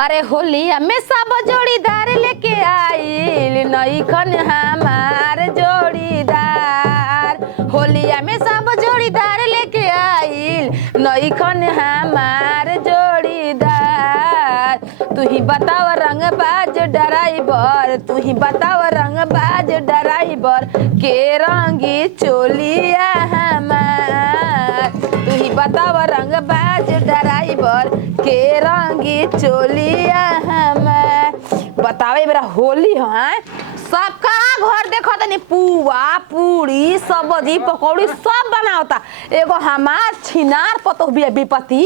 अरे होलिया में सब जोड़ीदार लेके आइल नईखन हमार जोड़ीदार। होलिया में सब जोड़ीदार लेके आइल नईखन हमार जोड़ीदार। तू ही बताव रंगबाज ड्राइवर, तू ही बताव रंगबाज ड्राइवर के रंगी चोलिया हमार। तू ही बताव रंगबाज ड्राइवर के रंगी चोलिया हमार। बतावे मेरा होली है सबका घर देखो तनी पुआ पूरी सब्जी पकौड़ी सब बनावता। एगो हमार छिनार पतो भी विपत्ति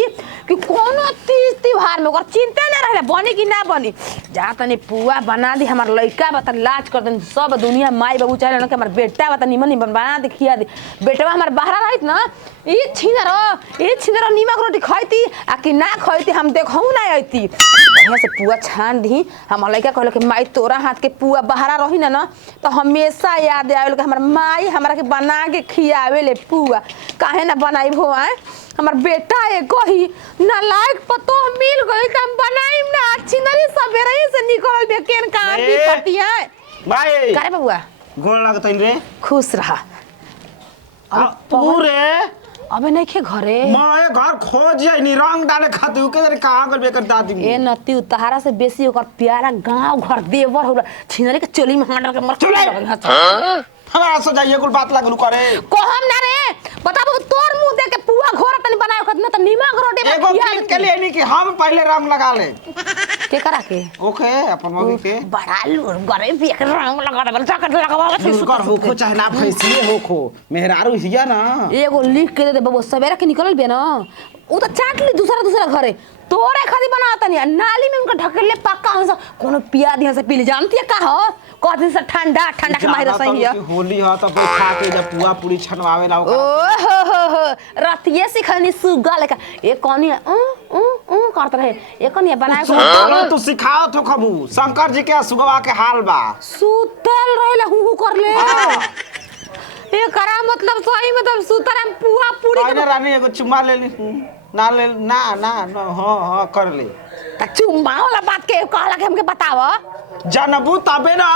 कि कोनो तीज त्योहार में ओकर चिंता ना रहे बनी कि ना बनी। जा तनी पुआ बना दी हमार लइका बता लाज कर दन सब दुनिया माई बाबू चाहे ना कि हमार बेटा बता निमन निमन बना दे खिया दे। बेटवा हमार बाहर रहित ना ई छिनारो नीमक रोटी खैती आ कि ना खैती हम देखहु ना आइती। यहाँ से पुआ छान दी हमार लइका कहल कि माई तोरा हाथ के पुआ बाहर रही ना तो हमेशा याद आवेल कि हमार माई हमरा के बना के खियावे ले पुआ काहे ना बनाई भो आए। हमार बेटा एको ही नालायक पतो मिल गई त हम बनाईम ना छिनरी सबेरे से निकल बे केन काम भी करती है भाई करे बबुआ गोल लागतइन रे खुश रहा। तू रे अबे नहीं के घरे मैं घर खोज जाई नी रंग डाले खाती के रे कहां कर बेकर दादी ए नती उतारा से बेसी ओकर प्यारा गांव घर देवर होला छिनरी के चोली में हां के मर हमारा से जाइए कुल बात लागलू करे कोहम ना रे बताबो तोर मुंह दे के पुआ घोर तनी बनाए खत न त नीमक रोटी में एगो चीज के लिए नहीं कि हम पहले रंग लगा ले के करा के ओके अपन मम्मी के बड़ा लूर गरे भी एक रंग लगा दे चकट लगावा सुकर हो खो चाहे ना फैसले हो खो मेहरारू हिया ना एगो लिख के दे बबो सवेरे के निकलल बे ना उ त चाट ली दूसरा घरे तोरे खादी बनाता नहीं नाली में उनका ढकेले पक्का हंस कोनो पिया दिया से पी ले जानती है का हो कथि से ठंडा के माहिर सही है होली ह त खा के जब पुआ पूरी छनवावे ला ओ हो रतिये सिखनी सुगा लेका ए कोनी करत रहे ए कोनी बनाए को तू सिखाओ तो खबू शंकर जी के सुगवा के हाल बा सुतल रहेला हु कर ले ए करा मतलब सही मतलब सुतर हम पुआ पूरी के रानी एगो चुम्मा ले ली ना ले ना हां कर ले त चुम्मा वाला बात के कहला के हमके बताव जानबू तबे ना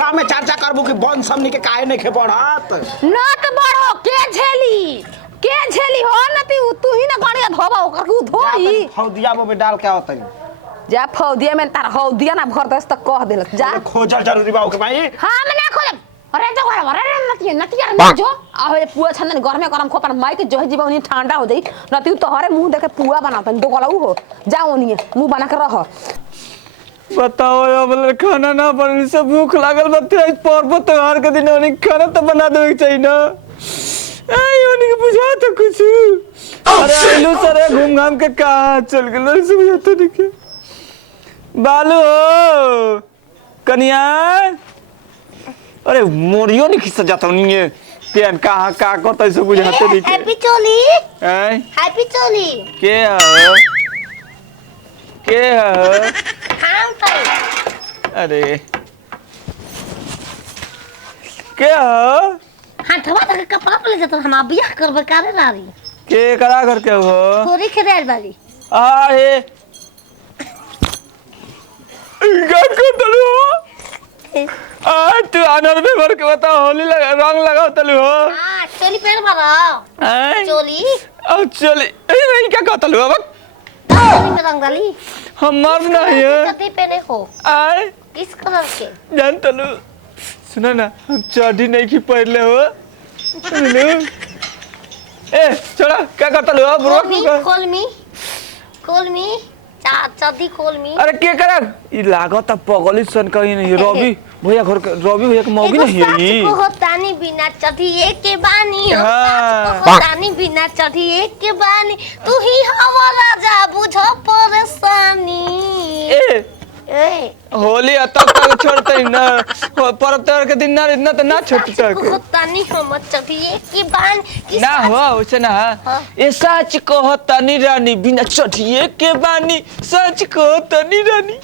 गांव में चर्चा करबू कि बन सबनी के काहे नहीं खे पड़त ना त बड़ो के झेली हो न तू ही ना गाड़िया धोबा ओकर के धोई हौदिया में डाल के आवतई जा फौदिया में तार हौदिया ना भर दस तक कह देलक जा खोजल जरूरी बा ओके भाई हां मैं ना खोलब अरे जो नतिया में जो आवे पुआ छन घर में गरम खोपन माई के जो जीवा उनी ठंडा हो जाई नती तोहरे मुंह देखे पुआ बनातन दो गला हो जा ओनी मुंह बना के रह। बताओ अब खाना ना बनने से भूख लागल बते आज पर्व त्योहार के दिन उन्हें खाना तो बना देवे चाहिए ना आई उन्हें के बुझा तो कुछ अरे आलू सारे घूम घाम के कहां चल गए से बुझाता नहीं के बालू कन्या अरे मोरियो नहीं खिस जाता नहीं है पेन कहां का करता से बुझाते नहीं के हैप्पी चोली हैं हैप्पी चोली के हम पर अरे क्या हाथवा तक कपड़ा ले जाता हम बियाह करबे कारे लारी के करा कर के हो थोड़ी खेल वाली अरे गन को तलू आ तू अनर में भर के बता होली लगा रंग लगाओ तलू हो हां चोली पहन भरा चोली अब चोली ए नहीं क्या कहता लू अब चोली में रंग डाली हम मर नहीं है कते पहने हो आए किस कलर के जान तलू सुना ना हम चढ़ी नहीं की पहले हो तलू ए छोड़ा क्या करता लू अब कॉल मी चादी कॉल मी अरे के करा ई लागत पगली सन कहीं नहीं रवि भैया घर के रवि भैया के मौगी नहीं है ई को होतानी बिना चढ़ी एक के बानी हाँ। होतानी बिना चढ़ी एक के बानी तू ही हवा राजा बुझो परेशानी ए होली तब तक छोड़ते ही ना पर त्योहार के दिन ना इतना तो ना छोड़ता के होतानी हम चढ़ी एक के बानी ना हो वैसे ना ए सच कहो तनी रानी बिना चढ़िए के बानी सच कहो तनी रानी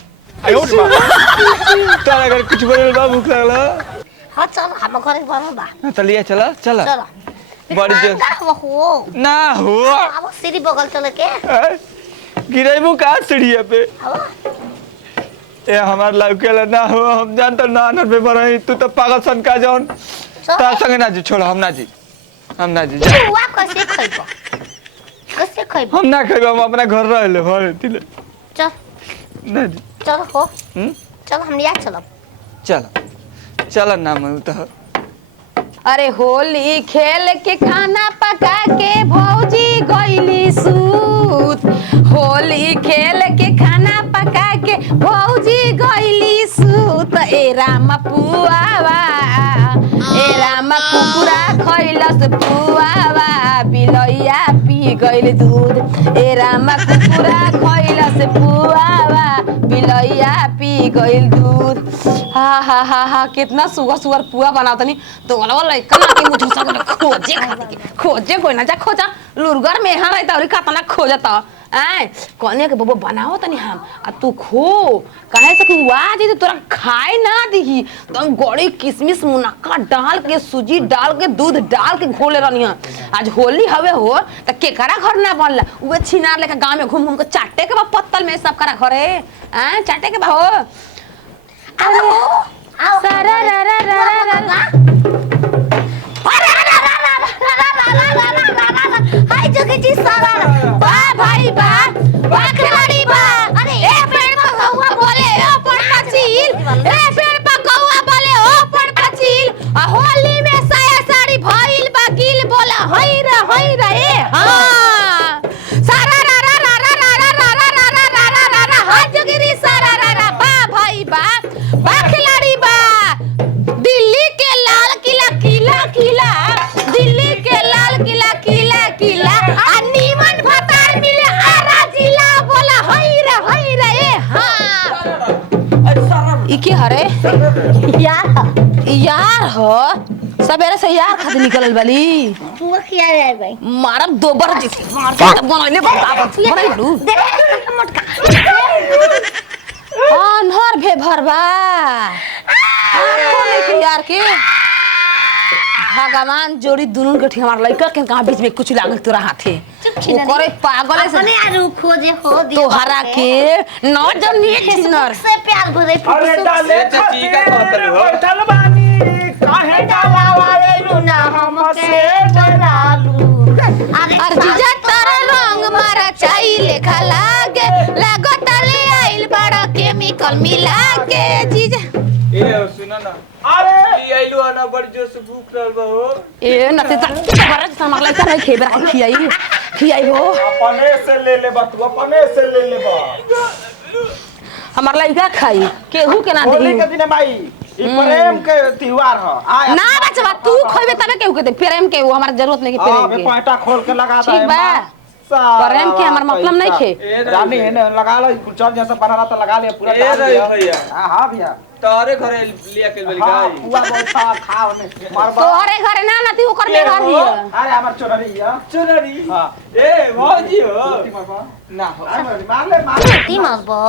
आयो तारा अगर कुछ बोले बा भूख लागला हां चल हम घरे बा ना तो लिया चला चला चल बड़ी देर हो ना हो अब सीधी बगल चले के गिरेबू का सीढ़िया पे ए हमार लौकेला ना हो हम जान तो ना नर पे बरही तू तो पागल सन का जौन ता संगे ना जी छोड़ हम ना जी जा हुआ कैसे खइबो कैसे खइबो हम ना खइबो हम अपना घर रहले हो तिले चल ना जी चल हो चल हम लिया चल चल ना मन तो अरे होली खेल के खाना पका के भौजी गईली सूत होली खेल के खाना पका के भौजी गईली सूत ए राम पुआवा ए राम कुकुरा खइलस पुआवा बिलैया पी गइल दूध ए राम कुकुरा खइलस पुआवा बिलैया पी गइल दूध हा कितना सुगर पुआ बनातनी तो वाला लइका ना के मुझे सब खोजे कोई ना जा खोजा लुरगर में हां रहता और कातना खोजता ऐ कोने के बबो बनाओ तनी हम आ तू खो काहे से कि वाजी तो तोरा खाए ना दिही तुम गड़ी किशमिश मुनक्का डाल के सूजी डाल के दूध डाल के घोले रहनी आज होली हवे हो त केकरा घर ना बनला उहे छिनार लेके गांव में घूम घूम के चाटे के बा पत्तल में सब करा घरे हैं चाटे के बा हो आओ सारा रा रा रा रा हाय जोगी जी सारा बा भाई बा खिलाड़ी बा अरे ए पेड़ पर कौवा बोले ओ पण पचील ए पेड़ पर कौवा बोले ओ पण पचील आ होली में साया साड़ी भइल बा गिल बोला हई रे ए हां सारा रा रा रा रा रा रा रा रा रा रा रा रा रा हाय जोगी सारा रा रा बा भाई बा खिलाड़ी बा दिल्ली के लाल किला दिल्ली के लाल किला आ नीमन भतार मिले आरा जिला बोला हई रे ए हां ई के हरे यार हो सबेरे से यार खाते निकलल बाली तू खिया रे भाई मारब दोबर जी मार के बनैले बनैलू मोटका अनहर भे भरबा यार के भगवान जोड़ी दुनू के ठीक हमार लइका के कहां बीच में कुछ लागल तोरा हाथे ओकरे पागल से अपने आरू खोजे हो दे तोहरा के न जनी छिनर से प्यार भरे अरे डाले ठीक है कहतल हो बैठल बानी काहे डालावावे लूना हमसे डरालू अरे जीजा तारे रंग मारा चाई लेखा लागे लागतले आइल बड़ा केमिकल मिला के जीजा ए सुन ना अरे ई आइलु आना बड़ी जोर से भूख रहल बा हो ए नते तोहरा समझ लइका नहीं खेबे खियाई हो अपने से ले ले बा तू अपने से ले ले बा हमार लइका खाई केहू के ना होली देही के दिन भाई ई प्रेम के त्योहार ह ना बचवा तू खोइबे तबे केहू के दे प्रेम के वो हमार जरूरत नहीं के प्रेम अबे के पाटा खोल के लगा दे ठीक बा प्रेम के हमार मतलब नहीं खे रानी है ना लगा लो कुचल जैसा बना तो लगा ले पूरा ए डाल रही दिया। भैया। हां भैया तारे घरे लिया के बली हां गाई पूरा बहुत सा खाओ ने मार बा तोहरे घरे ना नती ओकर में घर हिया अरे हमर चोररी है चुनरी हां ए भौजी हो मार बा ना हो मार ले ती मरबो